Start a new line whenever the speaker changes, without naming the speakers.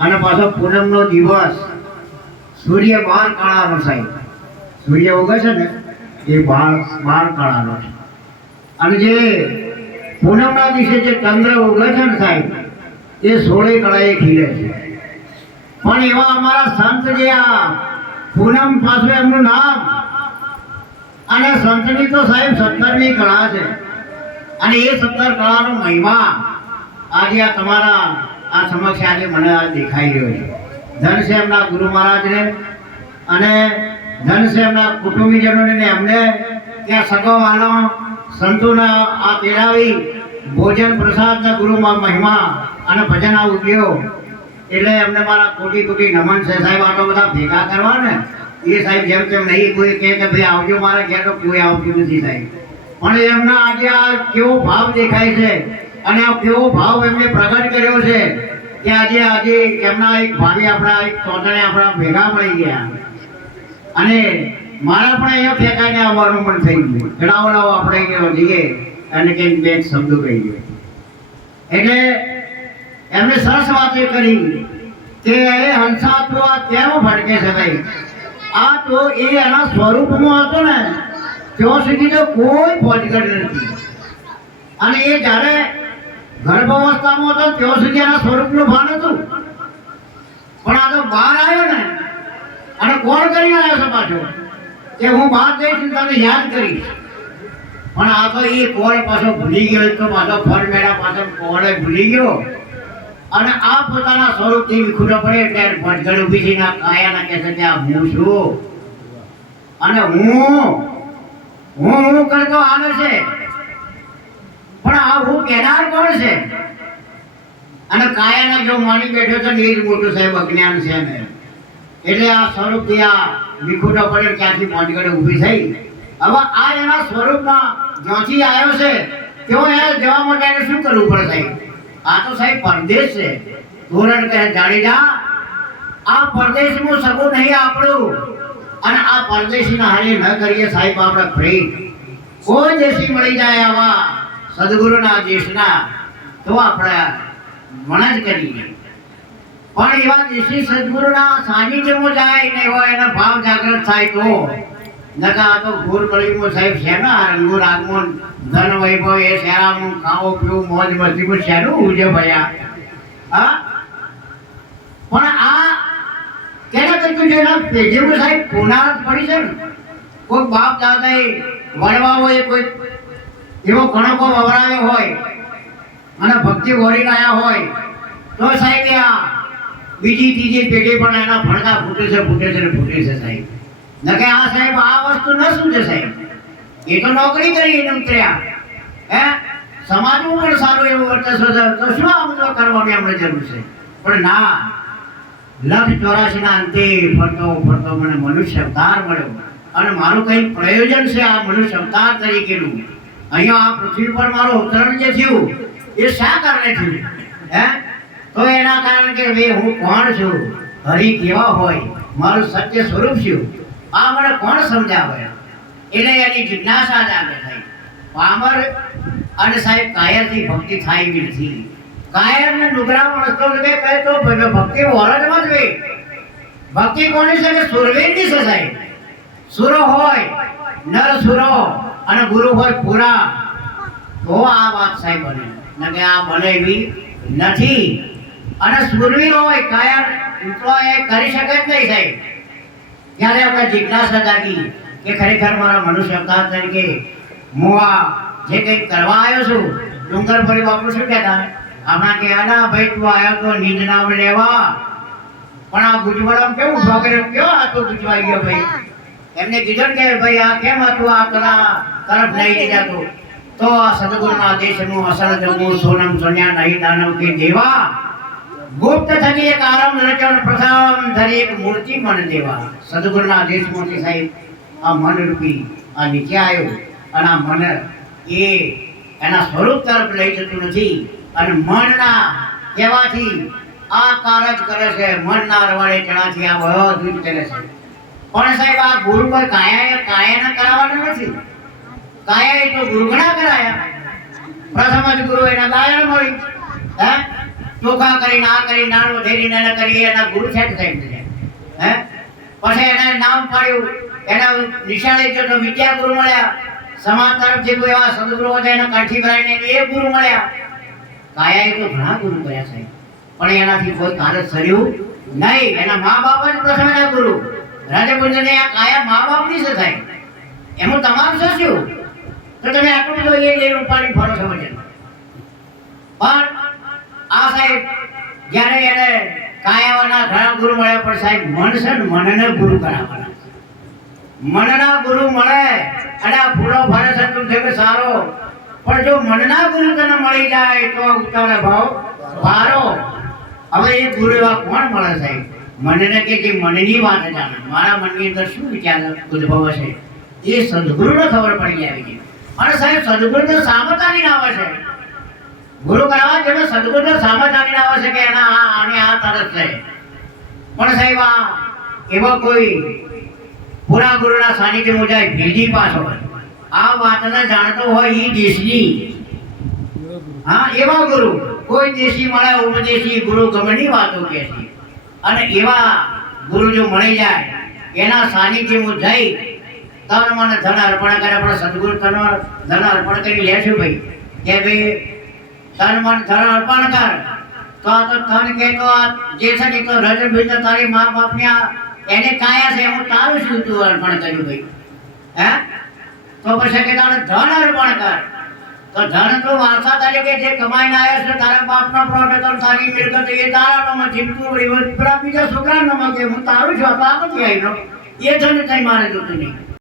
અને પાછો પૂનમનો દિવસ સૂર્ય બાર કાળાનો સાહેબ સૂર્ય ઉગે છે ને, એ બાર બાર કાળાનો છે. અને જે પૂનમના દિવસે જે ચંદ્ર ઉગે છે ને સાહેબ એ સોળે કળાએ ખીલે છે. પણ એવા અમારા સંત જે આ પૂનમ પાસે એમનું નામ, અને સંતની તો સાહેબ સત્તરની કળા છે. અને એ સત્તર કળાનો મહિમા આજે આ તમારા આ સમક્ષ આજે મને આ દેખાઈ રહ્યો છે. ધનશ્યામના ગુરુ મહારાજને અને ધનશ્યામના કુટુંબીજનોને અમને ત્યાં સગોવાલો સંતોના આ તેરાવી ભોજન પ્રસાદના ગુરુમાં મહિમા અને ભજન આ ઉગ્યો. એટલે એમને મારા કોટી કોટી નમન છે. સાહેબ, આ તો બધા ભેગા કરવા ને, એ સાહેબ જેમ તેમ નહીં, કોઈ કહે કે ભાઈ આવજો મારા ઘેર તો કોઈ આવતું નથી સાહેબ. પણ એમના આજે આ કેવો ભાવ દેખાય છે. અને આ કેવો ભાવ એમને પ્રગટ કર્યો છે કે આજે આજે એમના એક ભાવી આપણા એક ચોથણે આપણા ભેગા મળી ગયા. અને મારા પણ અહીંયા ફેંકાઈને આવવાનું પણ થઈ ગયું. ઘણા લાવો, આપણે અહીંયા જઈએ. અને કંઈક બે શબ્દો કહી ગયો એટલે એમણે સરસ વાત એ કરી કે એ હંસા તો આ કેમ ભટકે છે ભાઈ? આ તો એ એના સ્વરૂપમાં હતો ને, ત્યાં સુધી તો કોઈ પહોંચગઢ નથી. અને એ જ્યારે ગર્ભ અવસ્થામાં હતો, ત્યાં સુધી એના સ્વરૂપનું ભાન હતું. પણ આ તો બહાર આવ્યો ને, અને કોણ કરીને આવ્યો છે પાછો? કે હું બહાર જઈશ તને યાદ કરીશ. પણ આ તો એ કોળ પાછો ભૂલી ગયો તો પાછો ફળ મેળા પાછો કોણે ભૂલી ગયો? અને આ પોતાના સ્વરૂપથી વિખુટો પડે એટલે ભટગડ ઊભી થઈને કાયાના કહે છે કે આ હું છું. અને હું હું હું કરતો આવે છે. પણ આ હું કહેનાર કોણ છે? અને કાયાના જો માની બેઠો છે ને એ મોટું સાહેબ અજ્ઞાન છે ને. એટલે આ સ્વરૂપથી આ વિખુટો પડે ત્યાંથી ભટગડ ઊભી થઈ. હવે આ એના સ્વરૂપમાં જ્યાંથી આવ્યો છે, તેઓ એને જવા માટે એને શું કરવું પડે સાહેબ? આ તો સાહેબ પરદેશ છે. ધોરણ કહે, જાણી જા. આ પરદેશનું સગું નહીં આપણું. અને આ પરદેશીના હારે ન કરીએ સાહેબ, આપણે ફ્રી કોઈ દેશી મળી જાય આવા સદગુરુના દેશના તો આપણે મણ જ કરીએ. પણ એવા દેશી સદગુરુના સાનિધ્યમાં જાય ને એવો એનો ભાવ જાગૃત થાય તો. નકા આ તો ઘોર કળીમાં સાહેબ, શેના રંગો રાગમોન ધન વૈભવ એ શેરામાં ખાવો પીવું મોજ મસ્તીમાં શેનું ઉજે ભયા. હા? પણ આ કેને કહ્યું છે, એના પેઢીમાં સાહેબ કોના પડી છે ને. કોઈ બાપ દાદાએ વડવા હોય, કોઈ એવો કણકો વવરાયો હોય, અને ભક્તિ વળી લાયા હોય, તો સાહેબ આ બીજી ત્રીજી પેઢી પણ એના ભણકા ફૂટે છે ફૂટે છે ને ફૂટે છે સાહેબ. ન કે આ સાહેબ આ વસ્તુ ન શું છે સાહેબ? એ તો નોકરી કરી એને ઉતર્યા હે? સમાજનું પણ સારું એવું વર્ચસ્વ છે, તો શું આ બધું કરવાની આપણે જરૂર છે? પણ ના લક્ષ ચોરાશી ના અંતે ફરતો ફરતો મને મનુષ્ય અવતાર મળ્યો. અને મારું કંઈ પ્રયોજન છે આ મનુષ્ય અવતાર તરીકેનું? અહીંયા પૃથ્વી પર મારું અવતરણ જે થયું, એ શા કારણે થયું? હે? તો એના કારણ કે ભાઈ હું કોણ છું? હરી કેવા હોય? મારું સત્ય સ્વરૂપ છું આ મને કોણ સમજાવે? એટલે એની જિજ્ઞાસા જાગે થઈ. પામર અને સાહેબ કાયરથી ભક્તિ થાય એવી નથી? કાયર ને નુગરા મળતો કે કહે તો ભક્તિ વરદમાં જ વે. ભક્તિ કોની છે કે સુરવીરની છે સાહેબ? સુર હોય, નર સુરો અને ગુરુ હોય પૂરા તો આ વાત સાહેબ બને. ને કે આ બને એવી નથી. અને સુરવીર હોય કાયર તો એ કરી શકે જ નહીં સાહેબ. ત્યારે આપણે જિજ્ઞાસા જાગી કે ખરેખર મારા મનુષ્ય અવતાર તરીકે હું આ જે કંઈક કરવા આવ્યો છું, ડુંગર ભરી બાપુ શું કહેતા હમણાં કે અલા ભાઈ, તું આવ્યો તો નીંદ નામ લેવા પણ આ ગુજવાડામાં કેવું ઠોકરે કયો આ તો ગુજવાઈ ગયો ભાઈ? એમને કીધું કે, ભાઈ, આ કેમ હતું આ તરા તરફ લઈ જતો તો. સદગુરુના દેશનું અસર જમવું સોનમ સોન્યા નહીં દાનવ કે દેવા. ગુપ્ત થકી એક આરંભ રચ્યો પ્રથમ ધરી એક મૂર્તિ મન દેવા. સદગુરુના દેશમાંથી સાહેબ, આ મન રૂપી આ નીચે આવ્યો અને આ મન એ એના સ્વરૂપ તરફ લઈ જતું નથી અને મનના કહેવાથી આ કારજ કરે છે. મનના રવાડે ચણાથી આ બધું કરે છે. પણ સાહેબ, આ ગુરુ કોઈ કાયા કાયાને કરાવવાનું નથી. કાયા એ તો ગુરુગણા કરાયા. પ્રથમ જ ગુરુ એના ગાયણ મળી હે? ચોખા કરીને, આ કરી નાણું ધેરીને, એને કરી એના ગુરુ છે છે હે? પછી એને નામ પાડ્યું. એના નિશાળે ગયો તો વિદ્યા ગુરુ મળ્યા. સમાજ તરફથી કોઈ એવા સદગુરુ છે એના કાઠી ભરાઈને એ ગુરુ મળ્યા. કાયાએ તો ઘણા ગુરુ કર્યા સાહેબ પણ એનાથી કોઈ કાર્ય સર્યું નહીં. એના મા બાપ જ પ્રથમ એના ગુરુ. રાજપુત્રને આ કાયા મા બાપની છે સાહેબ એમાં તમારું શું તો તમે આટલું જોઈએ એ ઉપાડી ફરો છો પણ આ સાહેબ, જ્યારે એને કાયાવાના ઘણા ગુરુ મળ્યા, પણ સાહેબ, મન છે મનને ગુરુ કરાવવાના. મનના ગુરુ મળે અને આ ફૂલો ફરે છે તું છે સારો. પણ જો મનના ગુરુ તને મળી જાય તો ઉતારે ભાવ ભારો. હવે એ ગુરુ એવા કોણ મળે સાહેબ? મનને કે જે મનની વાત જાણે મારા મનની અંદર શું વિચાર ઉદભવ છે એ સદગુરુને ખબર પડી જાય અને સાહેબ સદગુરુ સામતાની સામત આવે છે. ગુરુ કરાવવા જેને સદગુરુ સામતાની સામત આવે છે કે એના આ આને આ તરત છે. પણ સાહેબ, આ એવા કોઈ પૂરા ગુરુના સાનિધ્યમાં જાય ભેદી પાછો આ વાતને જાણતો હોય એ દેશની. હા, એવા ગુરુ, કોઈ દેશી મળે, ઉપદેશી ગુરુ ગમેની વાતો કહે છે. અને એવા ગુરુ જો મળી જાય, એના સાનિધ્યમાં જઈ તન મને ધન અર્પણ કરે પણ સદગુરુ તને ધન અર્પણ કરી લે છે ભાઈ. કે ભાઈ તન મન ધન અર્પણ કર. તો આ તો તન કે તો આ જે છે ને તો રજ ભીત તારી મા બાપને આ એને કાયા છે, હું તારું શું તું અર્પણ કર્યું ભાઈ? હે? તો પછી કે તારે ધન અર્પણ કર. તો ધન તો વારસા તરીકે જે કમાઈને આવ્યો છે, તારા બાપનો તો તારી મિલકત એ તારા નામે જીવતું પેલા બીજા છોકરા નામે કે હું તારું છું, આ બાપ આવ્યો એ ધન કઈ મારે જોતું નહીં.